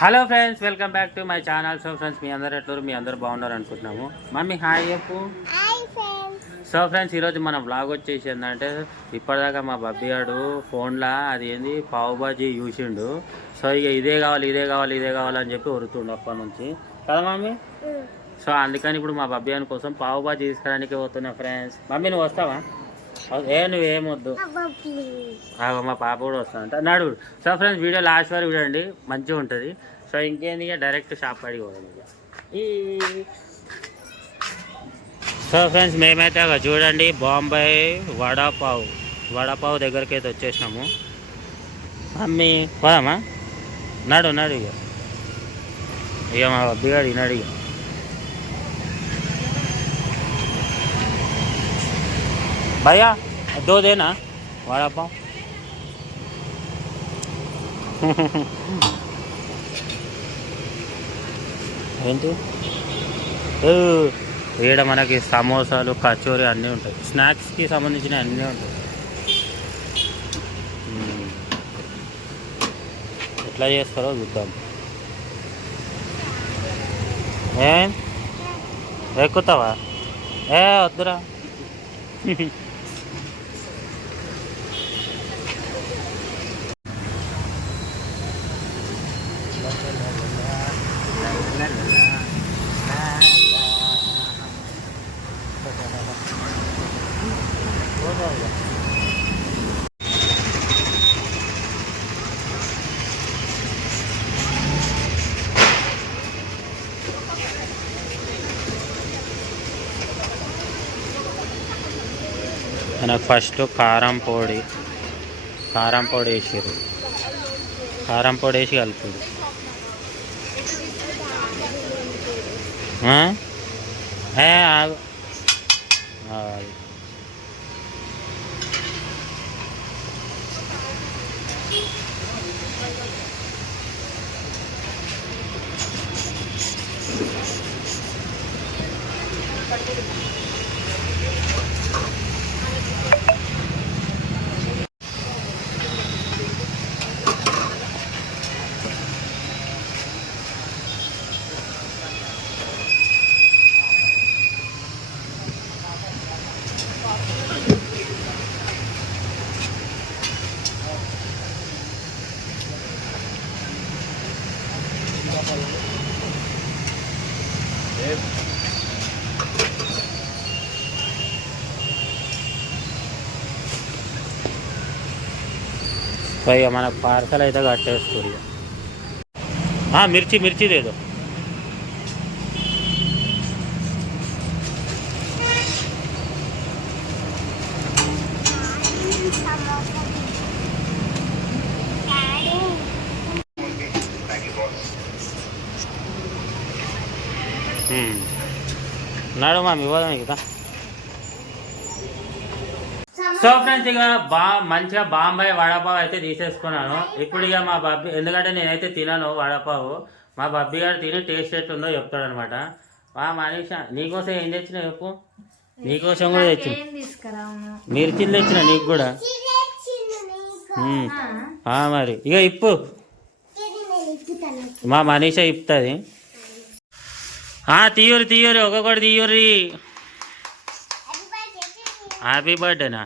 Hello friends welcome back to my channel. So friends మీ అందరు ఎట్లరు మీ అందరు బాగున్నారు అనుకుంటున్నాము మమ్మీ హాయ్ చెప్పు. సో ఫ్రెండ్స్ ఈరోజు మన బ్లాగ్ వచ్చేసి ఏంటంటే ఇప్పటిదాకా మా బబ్బీ గాడు ఫోన్లో అది ఏంది పావు బాజీ చూసిండు. సో ఇక ఇదే కావాలి ఇదే కావాలి ఇదే కావాలని చెప్పి వరుతుండు అప్పటి నుంచి. కదా మమ్మీ? సో అందుకని ఇప్పుడు మా బబ్బీ గారి కోసం పావు బాజీ తీసుకురానికి పోతున్నా ఫ్రెండ్స్. మమ్మీ నువ్వు వస్తావా? ఏ నువ్వేం వద్దు అబ్బా ప్లీజ్ ఆగో మా పాప కూడా వస్తుందంట నడు సో ఫ్రెండ్స్ వీడియో లాస్ట్ వరకు చూడండి. మంచిగా ఉంటుంది. సో ఇంకేంది ఇక? డైరెక్ట్ షాప్ అడిగి ఈ. సో ఫ్రెండ్స్ మేమైతే అక్కడ చూడండి బాంబాయి వడాపావ్ వడాపావ్ దగ్గరికి అయితే వచ్చేసినాము. మమ్మీ పోదామా? నడు నడు ఇక. ఇక మా బిగాడు ఇక. भैया दो देना वड़ा पाव ఏంటి ఓ, ఈడ మనకి సమోసాలు కచోరీ అన్నీ ఉంటాయి స్నాక్స్కి సంబంధించిన అన్నీ ఉంటాయి మ్మ్. ఎట్లా చేస్తారో చూద్దాం ఏ ఎక్కుతావా ఏ వద్దురా మనకు ఫస్ట్ కారం పొడి. కారం పొడి వేసారు కారం పొడి వేసి కలుపుడు. ఏ, ఆగు. పైగా మనకు పార్సల్ అయితే కట్టేస్తారు మిర్చి మిర్చి లేదు నాడు మా ఇవ్వదాం ఇక సో ఫ్రెండ్స్ ఇక బా మంచిగా బాంబాయి వడపావ్ అయితే తీసేసుకున్నాను. ఇప్పుడు ఇక మా బబ్బీ ఎందుకంటే నేనైతే తినను వడపావు. మా బబ్బీ గారు తిని టేస్ట్ ఎట్లుందో చెప్తాడు అనమాట మా మనీష నీకోసం ఏం తెచ్చినా చెప్పు. నీకోసం కూడా తెచ్చిన. మిర్చిలు తెచ్చిన నీకు కూడా? మరి. ఇక ఇప్పు. మా మనీష ఇప్పుతుంది తీయూరి తీయూరి ఒక్కొక్కటి తీయూరి హ్యాపీ బర్త్డేనా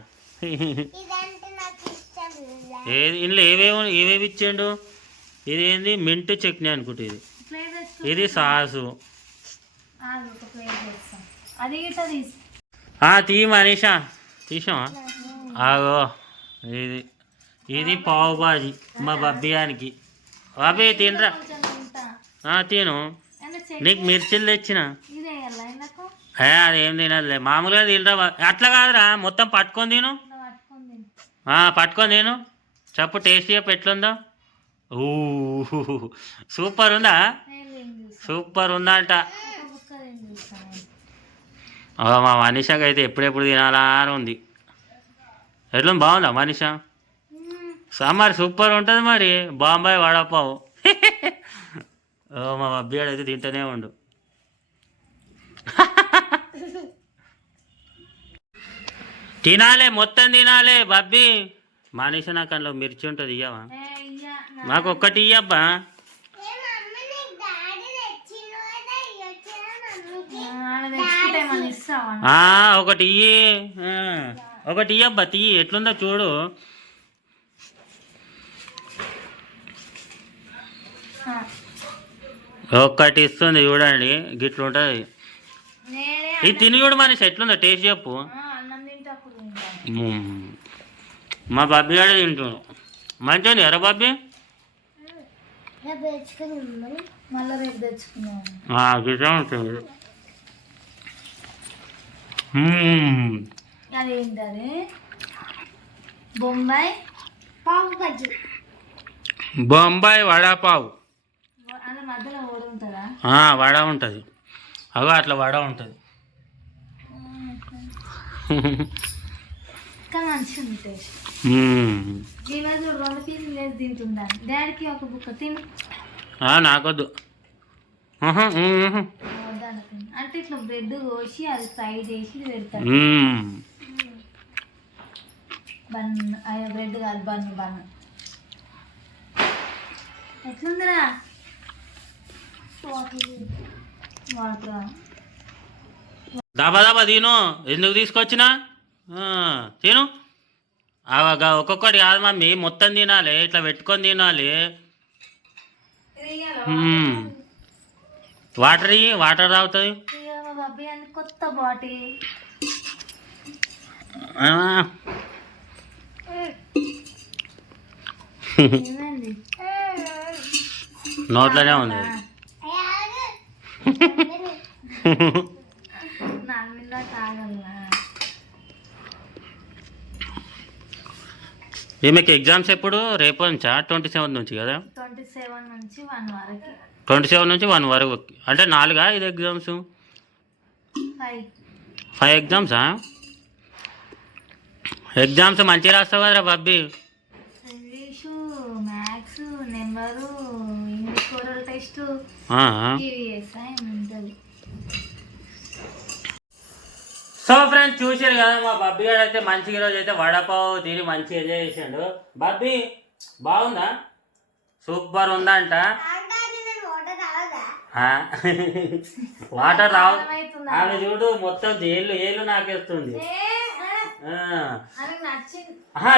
ఏది ఇందులో ఏవేమో ఏవేవి ఇచ్చాడు? ఇది ఏంది? మింట్ చట్నీ అనుకుంటే ఇది. ఇది సాసు. తీ మనీషా. తీసావా ఆగో. ఇది ఇది పావు బాజీ మా బబ్బియానికి బాబీ తినరా? తిను. నీకు మిర్చిలు తెచ్చిన? అదేం తినదులే. మామూలుగా తినరా అట్లా కాదురా మొత్తం పట్టుకొని తిను. పట్టుకొని తిను. చెప్పు టేస్ట్ చెప్పు ఎట్లుందో ఊ సూపర్ ఉందా? సూపర్ ఉందంట. ఓ, మా మనీషాకి అయితే ఎప్పుడెప్పుడు తినాలా అని ఉంది. ఎట్లా బాగుందా మనీషా? సాంబార్ సూపర్ ఉంటుంది మరి. బాంబాయి వడపావు. మా అబ్బాయి అయితే తింటూనే ఉండు. తినాలే మొత్తం తినాలే బబ్బీ. మానేసి కళ్ళు మిర్చి ఉంటుంది ఇయ్యవా? మాకు ఒక్కటి ఇయ్యబ్బా. ఒకటి ఇయ్యి. ఒకటి ఇయ్యబ్బా తీయి. ఎట్లుందో చూడు. Huh. ఒక్కటి ఇస్తుంది చూడండి గిట్లుంటుంది. నేనే ఇది తిని చూడు మనిషి ఎట్లుందో టేస్ట్ చెప్పు. మా బాబీ గాడే తింటున్నాడు మంచిది ఎరా బాబీ? గిట్లా ఉంటుంది. అదేంటది బొంబాయి పావు బజ్జి బొంబాయి వడాపావు. వడ ఉంటుంది. అగో అట్లా వడ ఉంటుంది. నాకొద్దు. అంటే ఇట్లా బ్రెడ్ కోసి అది ఫ్రై చేసి పెడతారు. బన్ బ్రెడ్ కాదు బన్ బన్. ఎట్లుందిరా? దాబా దాబా తిను. ఎందుకు తీసుకొచ్చినా? తిను. అవగా ఒక్కొక్కటి కాదు మమ్మీ మొత్తం తినాలి ఇట్లా పెట్టుకొని తినాలి. వాటర్ ఇయ్యి వాటర్ తాగుతుంది కొత్త బాటిల్. నోట్లోనే ఉంది. ఈమెకి ఎగ్జామ్స్ ఎప్పుడు? రేపు నుంచా? ట్వంటీ సెవెన్ నుంచి కదా? ట్వంటీ సెవెన్ నుంచి వన్ వరకు. ట్వంటీ సెవెన్ నుంచి వన్ వరకు. అంటే నాలుగా ఇది ఎగ్జామ్స్ ఫైవ్. ఎగ్జామ్సా ఎగ్జామ్స్ మంచిగా రాస్తావు కదరా బబ్బీ. English maths number English oral test. So friends చూసారు కదా మా బబ్బీ గారు అయితే మంచిగా రోజు అయితే వడపావు తిని మంచిగా ఎంజాయ్ చేసిండు. బబ్బీ బాగుందా? సూపర్ ఉందంట? వాటర్ రావు. ఆమె చూడు మొత్తం ఏళ్ళు ఏళ్ళు నాకేస్తుంది.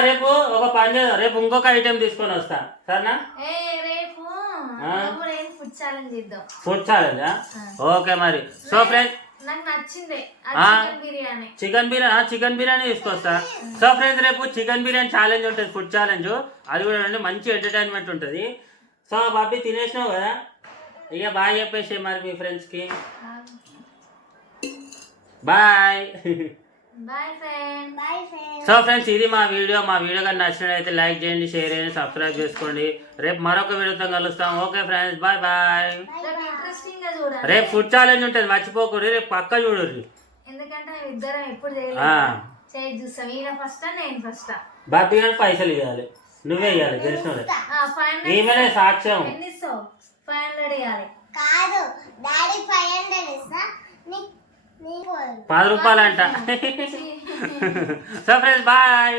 రేపు ఒక పని చేద్దాం. రేపు ఇంకొక ఐటెం తీసుకొని వస్తా. సరేనా? ఫుడ్ ఛాలెంజ్ చేద్దాం. ఫుడ్ ఛాలెంజా ఓకే మరి. So friends? Chicken biryani. Chicken biryani తీసుకొస్తా. సో ఫ్రెండ్స్ రేపు చికెన్ బిర్యానీ ఛాలెంజ్ ఉంటుంది ఫుడ్ ఛాలెంజ్ అది కూడా మంచి ఎంటర్టైన్మెంట్ ఉంటుంది. సో బాబీ తినేసినావు కదా? ఇక బాయ్ చెప్పేసి మరి మీ ఫ్రెండ్స్కి బాయ్. సో ఫ్రెండ్స్ ఇది మా వీడియో. మా వీడియో కానీ నచ్చినట్లయితే లైక్ చేయండి షేర్ చేయండి సబ్స్క్రైబ్ చేసుకోండి. రేపు మరొక వీడియోతో కలుస్తాం. ఓకే ఫ్రెండ్స్ బాయ్ బాయ్ రేపు ఫుడ్ ఛాలెంజ్ ఉంటుంది. మర్చిపోకూడదు రేపు పక్క చూడరు ఎందుకంటే మేము ఇద్దరం ఎప్పుడు ఆ. చేయలేదు చేసి చూస్తాం. ఈయన ఫస్ట్ నేను ఫస్ట్ బాబీ గారికి పైసలు ఇవ్వాలి. నువ్వే ఇవ్వాలి ఫైవ్ ఈమెనే సాక్ష్యం. ఫైవ్ హండ్రెడ్ ఇవ్వాలి కాదు డాడీ ఫైవ్ హండ్రెడ్ ఇస్తా. పది రూపాయలంట. So friends bye.